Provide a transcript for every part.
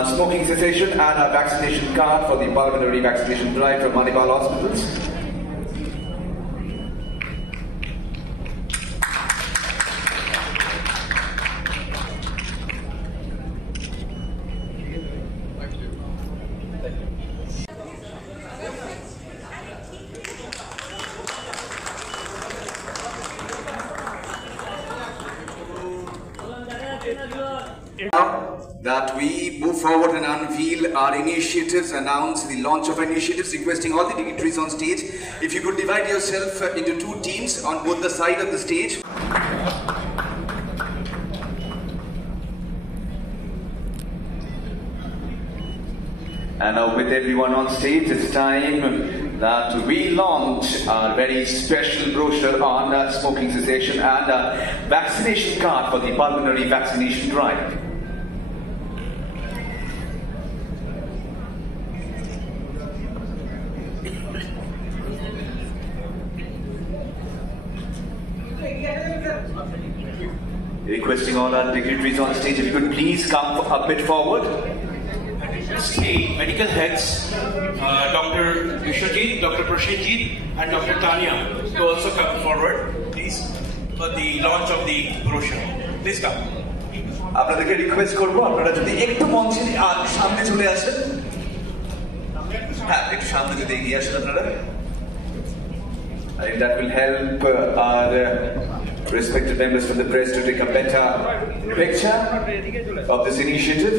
on smoking cessation and a vaccination card for the pulmonary vaccination drive from Manipal hospitals. That we move forward and unveil our initiatives, announce the launch of initiatives, requesting all the dignitaries on stage, if you could divide yourself into two teams on both the side of the stage. And now with everyone on stage, it's time that we launch our very special brochure on smoking cessation and a vaccination card for the pulmonary vaccination drive. Requesting all our dignitaries on stage, if you could please come a bit forward. The medical heads, Dr. Vishwajit, Dr. Prashinjit and Dr. Tanya to also come forward, please, for the launch of the brochure. Please come. আপনাদেরকে request করবো আপনারা যদি একটু মঞ্চে সামনে চলে আসেন, হ্যাঁ একটু সামনে যদি এগিয়ে আসেন আপনারা, I think that will help our respected members from the press to take a better picture of this initiative.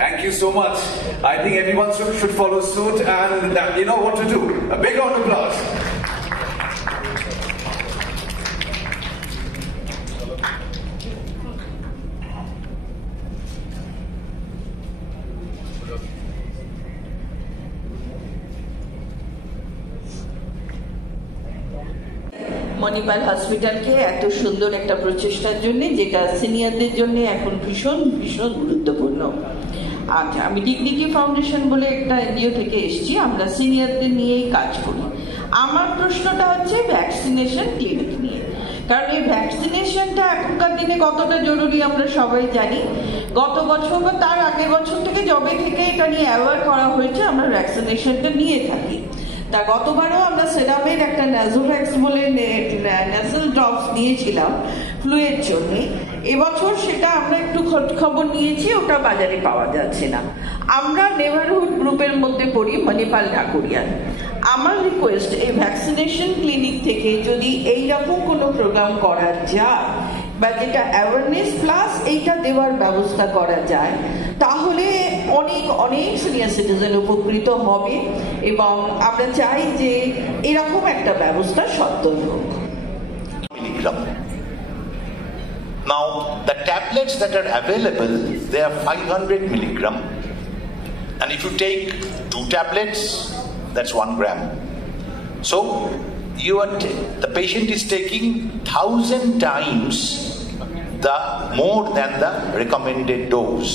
Thank you so much. I think everyone should follow suit, and you know what to do. A big round of applause. Manipal হসপিটালকে এত সুন্দর একটা প্রচেষ্টার জন্য, যেটা সিনিয়রদের জন্য এখন ভীষণ ভীষণ গুরুত্বপূর্ণ। আচ্ছা, আমি ডিগনিটি ফাউন্ডেশন বলে একটা এনজিও থেকে এসেছি, আমরা সিনিয়রদের নিয়েই কাজ করি। আমার প্রশ্নটা হচ্ছে ভ্যাকসিনেশন ক্লিনিক নিয়ে, কারণ এই ভ্যাকসিনেশনটা এখনকার দিনে কতটা জরুরি আমরা সবাই জানি। গত বছর বা তার আগের বছর থেকে যবে থেকে এটা নিয়ে অ্যাওয়ার করা হয়েছে, আমরা ভ্যাকসিনেশনটা নিয়ে থাকি। তা গতবারও আমরা সেরামের একটা ন্যাজোভ্যাক্স বলে ন্যাসেল ড্রপস নিয়েছিলাম ফ্লুয়ের জন্য। এবছর সেটা আমরা একটু খবর নিয়েছি, ওটা বাজারে পাওয়া যাচ্ছে না। আমরা নেভারহুড গ্রুপের মধ্যে পড়ি, মণিপাল ঢাকুরিয়ান। আমার রিকোয়েস্ট, এই ভ্যাকসিনেশন ক্লিনিক থেকে যদি এইরকম কোনো প্রোগ্রাম করা যায়, বা যেটা অ্যাওয়ারনেস প্লাস এইটা দেওয়ার ব্যবস্থা করা যায়, তাহলে অনেক অনেক সিনিয়র সিটিজেন উপকৃত হবে, এবং আমরা চাই যে এরকম একটা ব্যবস্থা সত্ত্বই হোক। Now, the tablets that are available, they are 500 milligram, and if you take 2 tablets, that's 1 gram. So, the patient is taking 1,000 times more than the recommended dose.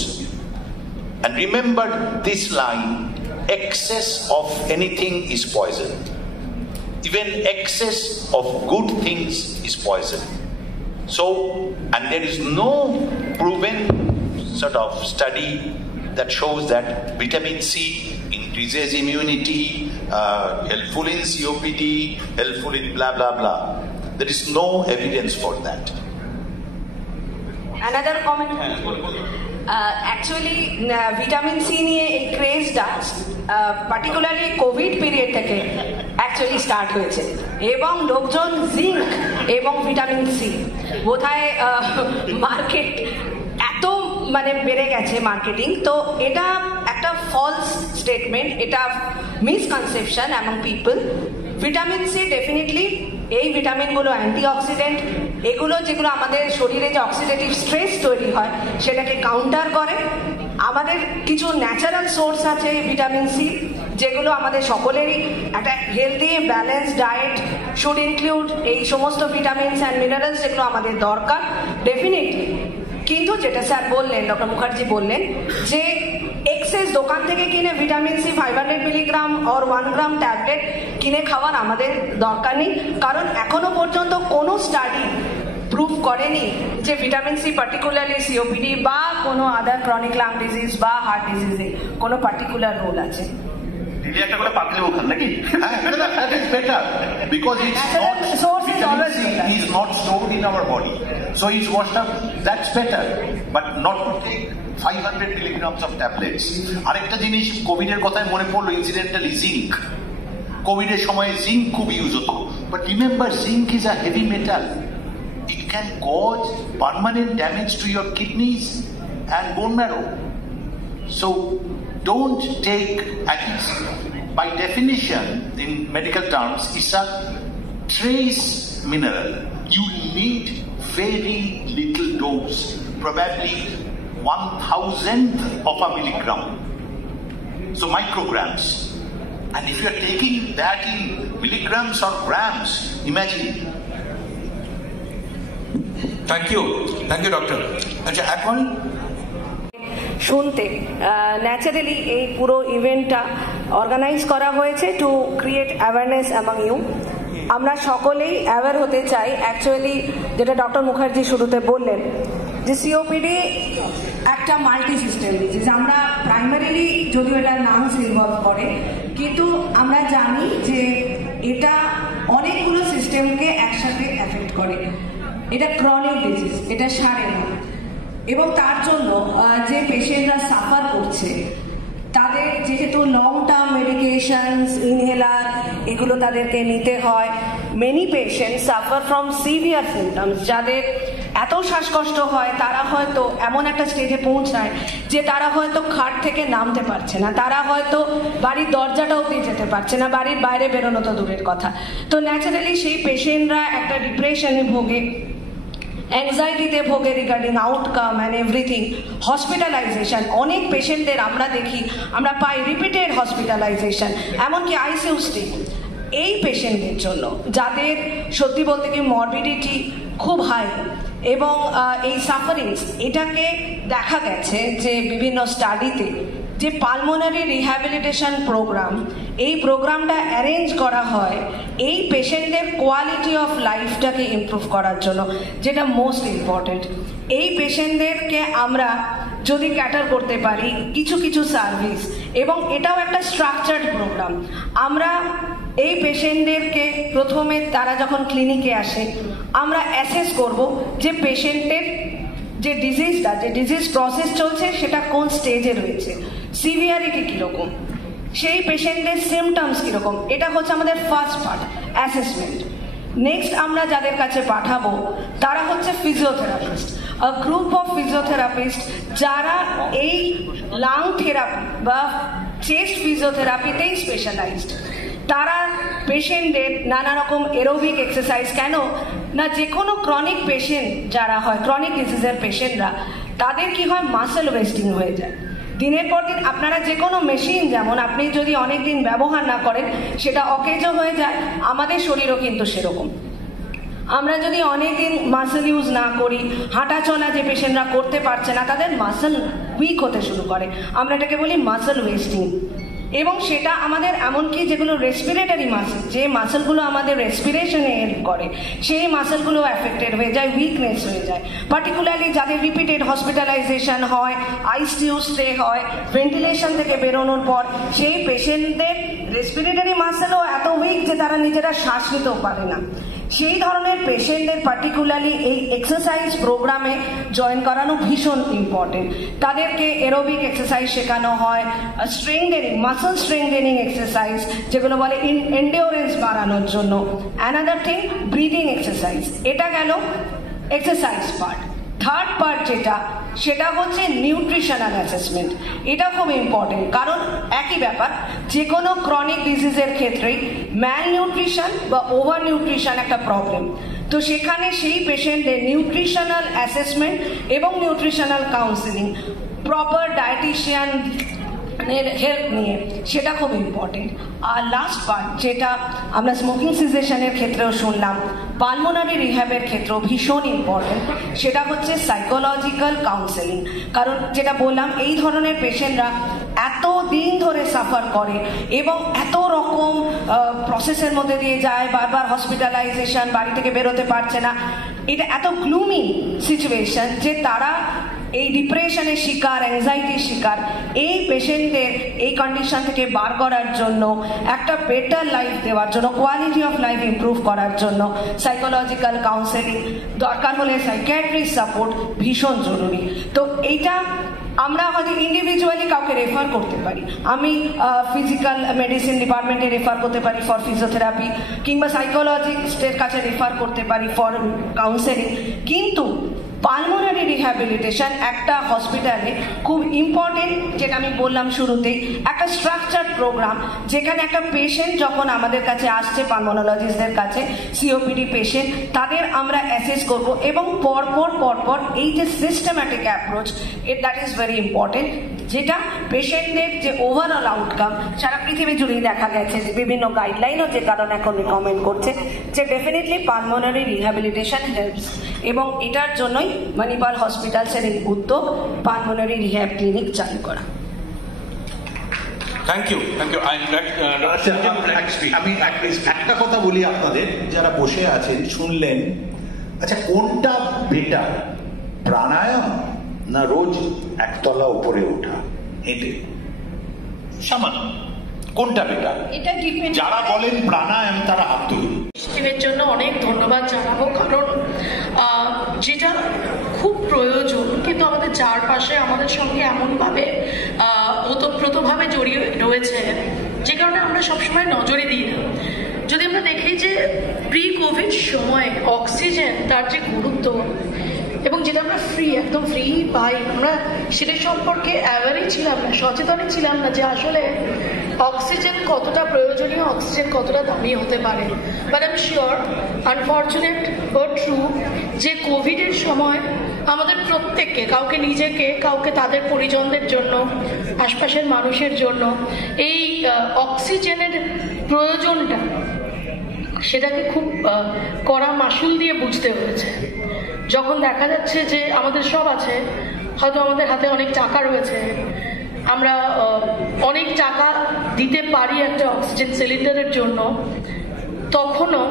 And remember this line: excess of anything is poison. Even excess of good things is poison. So, and there is no proven sort of study that shows that vitamin C increases immunity, helpful in COPD, helpful in blah blah blah. There is no evidence for that. Another comment. Actually, vitamin C নিয়ে এই ক্রেজটা particularly Covid period থেকে actually start হয়েছে, এবং লোকজন zinc এবং vitamin C বোধহয় market এত মানে বেড়ে গেছে মার্কেটিং, তো এটা একটা ফলস স্টেটমেন্ট, এটা misconception among people. Vitamin C definitely, এই ভিটামিনগুলো অ্যান্টিঅক্সিডেন্ট, এগুলো যেগুলো আমাদের শরীরে যে অক্সিডেটিভ স্ট্রেস তৈরি হয় সেটাকে কাউন্টার করে। আমাদের কিছু ন্যাচারাল সোর্স আছে ভিটামিন সি, যেগুলো আমাদের সকলেরই একটা healthy balance diet should include এই সমস্ত ভিটামিনস অ্যান্ড মিনারেলস, যেগুলো আমাদের দরকার ডেফিনেটলি। কিন্তু যেটা স্যার বললেন, ডক্টর মুখার্জি বললেন যে এক্সেস দোকান থেকে কিনে vitamin C 500 milligram or 1 gram tablet কিনে খাওয়ার আমাদের দরকার নেই, কারণ এখনো পর্যন্ত কোনো স্টাডি প্রুভ করেনি যে ভিটামিন সি পার্টিকুলারলি সিওপিডি বা কোনো আদার ক্রনিক লাং ডিজিজ বা হার্ট ডিজিজে কোনো পার্টিকুলার রোল আছে। একটা করে পাতলে ওখান নাকি? That is better because it's not, vitamin C is not stored in our body, so it's washed up. That's better, but not to take 500 milligrams of tablets. আরেকটা জিনিস কোভিডের কথায় মনে পড়লো, ইনসিডেন্টালি জিঙ্ক। কোভিডের সময় জিঙ্ক খুব ইউজ হতো, but remember zinc is a heavy metal. It can cause permanent damage to your kidneys and bone marrow. So don't take, and it's by definition in medical terms it's a trace mineral. You need very little dose, probably 1,000th of a milligram, so micrograms. And if you are taking that in milligrams or grams, imagine. Thank you doctor. আচ্ছা, এখন শুনতে naturally এই পুরো ইভেন্টটা organise করা হয়েছে to create awareness among you. আমরা সকলেই অ্যাওয়ার হতে চাই। অ্যাকচুয়ালি যেটা ডক্টর মুখার্জি শুরুতে বললেন যে সিওপিডি একটা মাল্টি সিস্টেম ডিজিজ। আমরা প্রাইমারিলি যদিও এটা লাংস ইনভলভ করে, কিন্তু আমরা জানি যে এটা অনেকগুলো সিস্টেমকে একসাথে এফেক্ট করে। এটা ক্রনিক ডিজিজ, এটা সারে না, এবং তার জন্য যে পেশেন্টরা সাফার করছে তাদের যেহেতু লং টার্ম মেডিকেশনস, ইনহেলার, এগুলো তাদেরকে নিতে হয়। Many patient suffer from severe symptoms. যাদের এত শ্বাসকষ্ট হয় তারা হয়তো এমন একটা স্টেজে পৌঁছায় যে তারা হয়তো খাট থেকে নামতে পারছে না, তারা হয়তো বাড়ির দরজাটা অবধি যেতে পারছে না, বাড়ির বাইরে বেরোনো তো দূরের কথা। তো ন্যাচারালি সেই পেশেন্টরা একটা ডিপ্রেশনে ভোগে, অ্যাংজাইটিতে ভোগে regarding outcome and everything. Hospitalisation, অনেক পেশেন্টদের আমরা দেখি, আমরা পাই রিপিটেড হসপিটালাইজেশন, এমনকি আইসিইউ স্টে। এই পেশেন্টদের জন্য যাদের সত্যি বলতে কি মরবিডিটি খুব হাই এবং এই সাফারিংস, এটাকে দেখা গেছে যে বিভিন্ন স্টাডিতে যে পালমোনারি রিহ্যাবিলিটেশন প্রোগ্রাম, এই প্রোগ্রামটা অ্যারেঞ্জ করা হয় এই পেশেন্টদের কোয়ালিটি অফ লাইফটাকে ইমপ্রুভ করার জন্য, যেটা মোস্ট ইম্পর্টেন্ট। এই পেশেন্টদেরকে আমরা যদি ক্যাটার করতে পারি কিছু কিছু সার্ভিস, এবং এটাও একটা স্ট্রাকচার্ড প্রোগ্রাম। আমরা এই পেশেন্টদেরকে প্রথমে তারা যখন ক্লিনিকে আসে আমরা অ্যাসেস করব যে পেশেন্টের যে ডিজিজটা, যে ডিজিজ প্রসেস চলছে সেটা কোন স্টেজে রয়েছে, সিভিয়ারিটি কীরকম, সেই পেশেন্টের সিমটমস কীরকম। এটা হচ্ছে আমাদের ফার্স্ট পার্ট, অ্যাসেসমেন্ট। নেক্সট আমরা যাদের কাছে পাঠাবো তারা হচ্ছে physiotherapist, a group of physiotherapist যারা এই লাং থেরাপি বা চেস্ট ফিজিওথেরাপিতেই স্পেশালাইজড। তারা পেশেন্টদের নানা রকম এরোবিক এক্সারসাইজ, কেন না যে কোনো ক্রনিক পেশেন্ট যারা হয়, ক্রনিক ডিজিজের পেশেন্টরা, তাদের কি হয় মাসেল ওয়েস্টিং হয়ে যায় দিনের পর দিন। আপনারা যে কোনো মেশিন যেমন আপনি যদি অনেক দিন ব্যবহার না করেন সেটা অকেজো হয়ে যায়, আমাদের শরীরও কিন্তু সেরকম। আমরা যদি অনেকদিন মাসেল ইউজ না করি, হাঁটা চলা যে পেশেন্টরা করতে পারছে না, তাদের মাসেল উইক হতে শুরু করে, আমরা এটাকে বলি মাসেল ওয়েস্টিং। এবং সেটা আমাদের এমনকি যেগুলো রেসপিরেটরি মাসেল, যে মাসেলগুলো আমাদের রেসপিরেশনে হেল্প করে, সেই মাসেলগুলো অ্যাফেক্টেড হয়ে যায়, উইকনেস হয়ে যায়। পার্টিকুলারলি যাদের রিপিটেড হসপিটালাইজেশন হয়, আইসিইউ স্টে হয়, ভেন্টিলেশন থেকে বেরোনোর পর সেই পেশেন্টদের রেসপিরেটরি মাসেলও এত উইক যে তারা নিজেরা শ্বাস নিতেও পারে না। সেই ধরনের পেশেন্টদের পার্টিকুলারলি এই এক্সারসাইজ প্রোগ্রামে জয়েন করানো ভীষণ ইম্পর্টেন্ট। তাদেরকে এরোবিক এক্সারসাইজ শেখানো হয়, স্ট্রেংথেনিং, মাসল স্ট্রেংথেনিং এক্সারসাইজ যেগুলো বলে এন্ডিওরেন্স বাড়ানোর জন্য। Another thing, breathing exercise. এটা গেল এক্সারসাইজ পার্ট। থার্ড পার্ট যেটা, সেটা হচ্ছে নিউট্রিশনাল অ্যাসেসমেন্ট। এটা খুব ইম্পর্টেন্ট, কারণ একই ব্যাপার, যে কোনো ক্রনিক ডিজিজের ক্ষেত্রেই ম্যাল নিউট্রিশন বা ওভার নিউট্রিশন একটা প্রবলেম। তো সেখানে সেই পেশেন্টদের নিউট্রিশনাল অ্যাসেসমেন্ট এবং nutritional counselling, proper dietician help নিয়ে, সেটা খুব ইম্পর্টেন্ট। আর লাস্ট পার্ট যেটা আমরা স্মোকিং সিজেশনের ক্ষেত্রেও শুনলাম, পালমোনারি রিহ্যাবের ক্ষেত্রেও ভীষণ ইম্পর্টেন্ট, সেটা হচ্ছে সাইকোলজিক্যাল কাউন্সেলিং। কারণ যেটা বললাম, এই ধরনের পেশেন্টরা এত দিন ধরে সাফার করে এবং এত রকম প্রসেসের মধ্যে দিয়ে যায়, বারবার হসপিটালাইজেশন, বাড়ি থেকে বেরোতে পারছে না। এটা এত গ্লুমি সিচুয়েশন যে তারা এই ডিপ্রেশনের শিকার, অ্যাংজাইটির শিকার, এই পেশেন্টদের এই কন্ডিশন থেকে বার করার জন্য, একটা বেটার লাইফ দেওয়ার জন্য, কোয়ালিটি অফ লাইফ ইমপ্রুভ করার জন্য সাইকোলজিক্যাল কাউন্সেলিং, দরকার হলে সাইকিয়াট্রিক সাপোর্ট ভীষণ জরুরি। তো এইটা আমরা হয়তো ইন্ডিভিজুয়ালি কাউকে রেফার করতে পারি, আমি ফিজিক্যাল মেডিসিন ডিপার্টমেন্টে রেফার করতে পারি ফর ফিজিওথেরাপি, কিংবা সাইকোলজিস্টের কাছে রেফার করতে পারি ফর কাউন্সেলিং, কিন্তু পালমোনারি রিহ্যাবিলিটেশন একটা হসপিটালে খুব ইম্পর্টেন্ট। যেটা আমি বললাম শুরুতেই, একটা স্ট্রাকচার্ড প্রোগ্রাম যেখানে একটা পেশেন্ট যখন আমাদের কাছে আসছে, পালমোনোলজিস্টদের কাছে, সিওপিডি পেশেন্ট, তাদের আমরা অ্যাসেস করব এবং পরপর এই যে systematic approach, that is very important, যেটা পেশেন্টদের যে ওভারঅল আউটকাম সারা পৃথিবী জুড়েই দেখা গেছে, যে বিভিন্ন গাইডলাইনও যে কারণে এখন রিকমেন্ড করছে যে ডেফিনেটলি পালমোনারি রিহ্যাবিলিটেশন হেল্পস, এবং এটার জন্যই মণিপাল হসপিটালসের এই উদ্যোগ পালমোনারি রিহ্যাব ক্লিনিক চালু করা। Thank you. আমি একটা কথা বলি আপনাদের যারা বসে আছেন, শুনলেন, আচ্ছা কোনটা বেটার, প্রাণায়াম না রোজ একতলা উপরে ওঠা হেঁটে? সামান্য কোনটা বেটার? এটা ডিপেন্ড। যারা বলেন প্রাণায়াম তারা হাত তুলুন। এর জন্য অনেক ধন্যবাদ জানাবো, কারণ যেটা খুব প্রয়োজন, কিন্তু আমাদের চারপাশে আমাদের সঙ্গে এমনভাবে ওতপ্রোতভাবে জড়িয়ে রয়েছে, যে কারণে আমরা সবসময় নজরে দিই না। যদি আমরা দেখি যে প্রি কোভিড সময়ে অক্সিজেন তার যে গুরুত্ব, এবং যেটা আমরা একদম ফ্রি পাই, আমরা সেটা সম্পর্কে অ্যাওয়ারই ছিলাম না, সচেতনই ছিলাম না যে আসলে অক্সিজেন কতটা প্রয়োজনীয়, অক্সিজেন কতটা দামি হতে পারে। But I am sure, unfortunate but true, যে কোভিডের সময় আমাদের প্রত্যেককে, কাউকে নিজেকে, কাউকে তাদের পরিজনদের জন্য, আশপাশের মানুষের জন্য এই অক্সিজেনের প্রয়োজনটা, সেটাকে খুব কড়া মাসুল দিয়ে বুঝতে হয়েছে। যখন দেখা যাচ্ছে যে আমাদের সব আছে, হয়তো আমাদের হাতে অনেক টাকা রয়েছে, আমরা অনেক টাকা দিতে পারি একটা অক্সিজেন সিলিন্ডারের জন্য, তখনও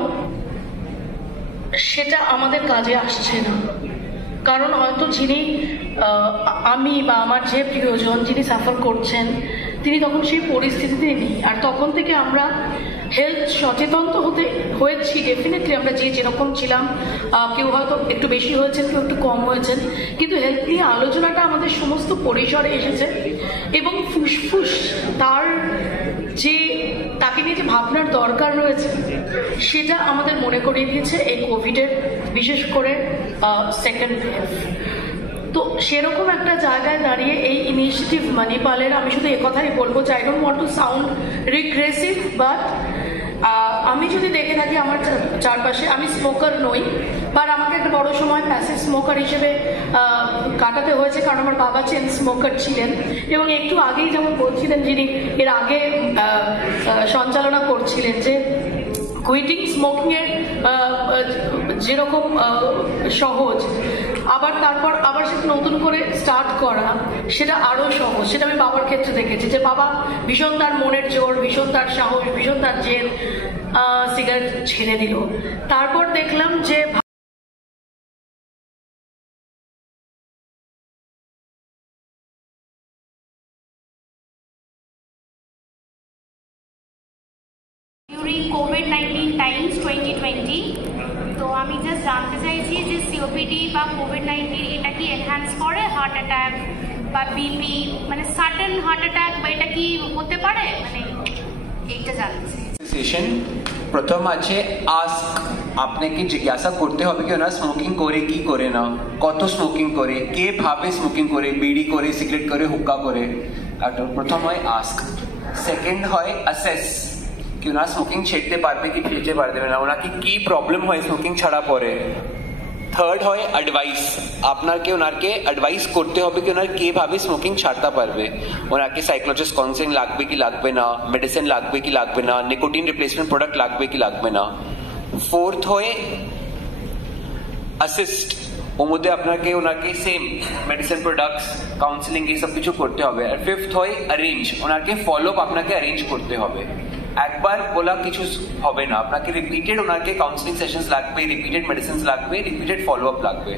সেটা আমাদের কাজে আসছে না। কারণ হয়তো যিনি, আমি বা আমার যে প্রিয়জন যিনি সাফার করছেন, তিনি তখন সেই পরিস্থিতিতে নেই। আর তখন থেকে আমরা হেলথ সচেতন তো হয়েছি ডেফিনেটলি, আমরা যেরকম ছিলাম, কেউ হয়তো একটু বেশি হয়েছেন, কেউ একটু কম হয়েছেন, কিন্তু হেলথ নিয়ে আলোচনাটা আমাদের সমস্ত পরিসরে এসেছে, এবং ফুসফুস তার যে, তাকে নিয়ে যে ভাবনার দরকার রয়েছে, সেটা আমাদের মনে করিয়ে দিয়েছে এই কোভিডের, বিশেষ করে সেকেন্ড ওয়েভ। তো সেরকম একটা জায়গায় দাঁড়িয়ে এই ইনিশিয়েটিভ মণিপালের, আমি শুধু একথাই বলবো যে I don't want to sound regressive, but আমি যদি দেখে থাকি আমার চারপাশে, আমি স্মোকার নই, বাট আমাকে একটা বড় সময় প্যাসিভ স্মোকার হিসেবে কাটাতে হয়েছে, কারণ আমার বাবা চেন স্মোকার ছিলেন, এবং একটু আগেই যেমন বলছিলেন যিনি এর আগে সঞ্চালনা করছিলেন, যে কুইটিং স্মোকিং এর যেরকম সহজ, তারপর আবার সেটা নতুন করে স্টার্ট করা সেটা আরো সহজ। সেটা আমি বাবার ক্ষেত্রে দেখেছি, যে বাবা ভীষণ তার মনের জোর, ভীষণ তার সাহস, ভীষণ তার জেদ, সিগারেট ছেড়ে দিল। তারপর দেখলাম যে COVID-19 টাইমস 2020, তো আমি জাস্ট জানতে চাইছি যে সিওপিডি বা কোভিড-19 এটা কি এনহ্যান্স করে হার্ট অ্যাটাক বা বিপি, মানে সাডেন হার্ট অ্যাটাক, বা এটা কি হতে পারে, মানে এইটা জানতে চাইছি। প্রথম আছে আস্ক, আপনাকে জিজ্ঞাসা করতে হবে কি ওরা স্মোকিং করে কি করে না, কত স্মোকিং করে, কে ভাবে স্মোকিং করে, বিড়ি করে, সিগারেট করে, হুক্কা করে। প্রথম হয় আস্ক। সেকেন্ড হয় অ্যাসেস, কি ওনারা স্মোকিং ছেড়তে পারবে কি ছেড়তে পারবে না, ওনাকে কি প্রবলেম হয় স্মোকিং ছাড়া পরে। থার্ড হয় অ্যাডভাইস, আপনাকে ওনাকে অ্যাডভাইস করতে হবে কি ওনার কিভাবে স্মোকিং ছাড়তে পারবে, ওনাকে সাইকোলজিস্ট কাউন্সেলিং লাগবে কি লাগবে না, মেডিসিন লাগবে কি লাগবে না, নিকোটিন রিপ্লেসমেন্ট প্রোডাক্ট লাগবে কি লাগবে না। ফোর্থ হয় অ্যাসিস্ট, ওর মধ্যে আপনাকে ওনাকে সেম মেডিসিন প্রোডাক্টস কাউন্সেলিং এই সব কিছু করতে হবে। আর ফিফথ হয় অ্যারেঞ্জ, ওনাকে ফলো আপ আপনাকে অ্যারেঞ্জ করতে হবে। একবার বলা কিছু হবে না, আপনাকে রিপিটেড ওনাকে কাউন্সিলিং সেশনস লাগবে, রিপিটেড মেডিসিনস লাগবে, রিপিটেড ফলো আপ লাগবে।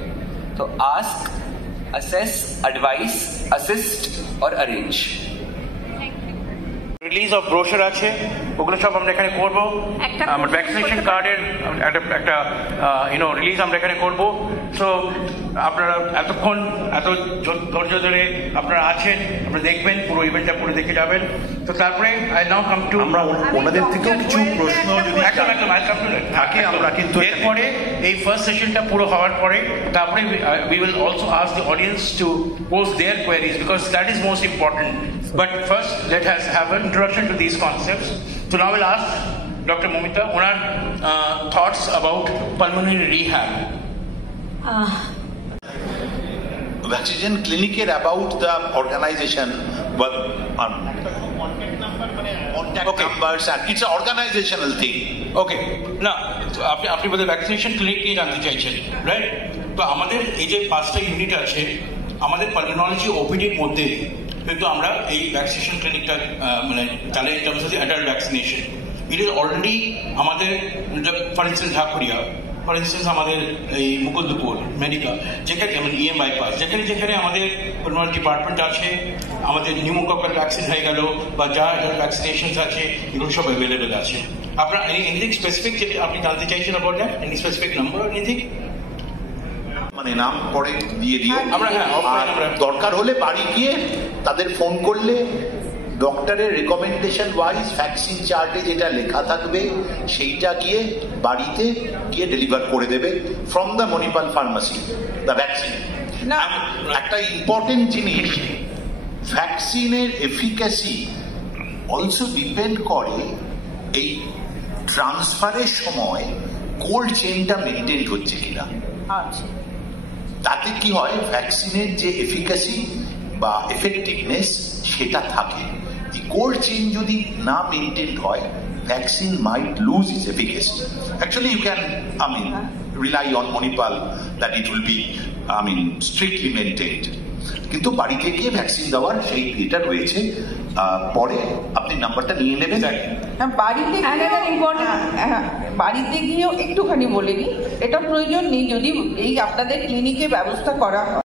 তো ask, assess, advice, assist or arrange. Release of brochure আছে, ওগুলো সব আমরা এখানে করবো। আমার ভ্যাকসিনেশন কার্ডের একটা রিলিজ আমরা এখানে করবো। সো আপনারা এতক্ষণ এত ধৈর্য ধরে আপনারা আছেন, আপনারা দেখবেন, পুরো ইভেন্টটা পুরো দেখে যাবেন। তো তারপরে আই নাও কাম টু, আমরা ওনাদের থেকেও কিছু প্রশ্ন যদি থাকে আমরা কিন্তু এরপরে এই ফার্স্ট সেশনটা পুরো হওয়ার পরে তারপরে we will also ask the audience to post their queries because that is most important. But first let us have an introduction to these concepts. So now we'll ask Dr. Momita onar thoughts about pulmonary rehab. Vaccination clinic about the organization, but contact numbers, and it's an organizational thing. ওকে, না আপনি বলতে vaccination clinic নিয়ে জানতে চাইছেন, right? তো আমাদের এই যে 5টা ইউনিট আছে আমাদের পালমোনলজি ওপিডির মধ্যে, কিন্তু আমরা এই ভ্যাকসিনেশন ক্লিনিকটা মানে চালাই in terms of adult vaccination. It is already আমাদের, for instance Dhakuria, for instance আমাদের এই মুকুন্দপুর মেডিকেল, যেখানে যেমন ইএম বাইপাস, যেখানে যেখানে আমাদের পালমোনলজি ডিপার্টমেন্ট আছে, আমাদের নিউমোককাল ভ্যাকসিন হয়ে গেল বা যা ভ্যাকসিনেশন আছে এগুলো সব অ্যাভেলেবেল আছে। আপনার এনিথিং স্পেসিফিক যেটা আপনি জানতে চাইছেন about that, any specific number anything? মানে নাম পরে দিয়ে দিও, আমরা দরকার হলে বাড়ি গিয়ে তাদের ফোন করলে ডক্টরের রেকমেন্ডেশন ওয়াইজ ভ্যাকসিন চার্টে যেটা লেখা থাকবে সেইটা গিয়ে বাড়িতে গিয়ে ডেলিভার করে দেবে from the Manipal pharmacy the vaccine. একটা ইম্পর্টেন্ট জিনিস, ভ্যাকসিনের এফিকাসি অলসো ডিপেন্ড করে এই ট্রান্সফারের সময় কোল্ড চেইনটা মেনটেন হচ্ছে কিনা। তাতে কি হয়, ভ্যাকসিনের যে এফিকাসি বা এফেক্টিভনেস সেটা থাকে। এই কোল্ড চেইন যদি না মেনটেন হয়, vaccine might lose its efficacy. Actually you can rely on Manipal that it will be strictly maintained, কিন্তু বাড়িতে গিয়ে ভ্যাকসিন দেওয়ার সেই এটা রয়েছে। পরে আপনি নাম্বারটা নিয়ে নেবেন। বাড়িতে গিয়েও একটুখানি বলে নিই, এটা প্রয়োজন নেই যদি এই আপনাদের ক্লিনিকে ব্যবস্থা করা হয়।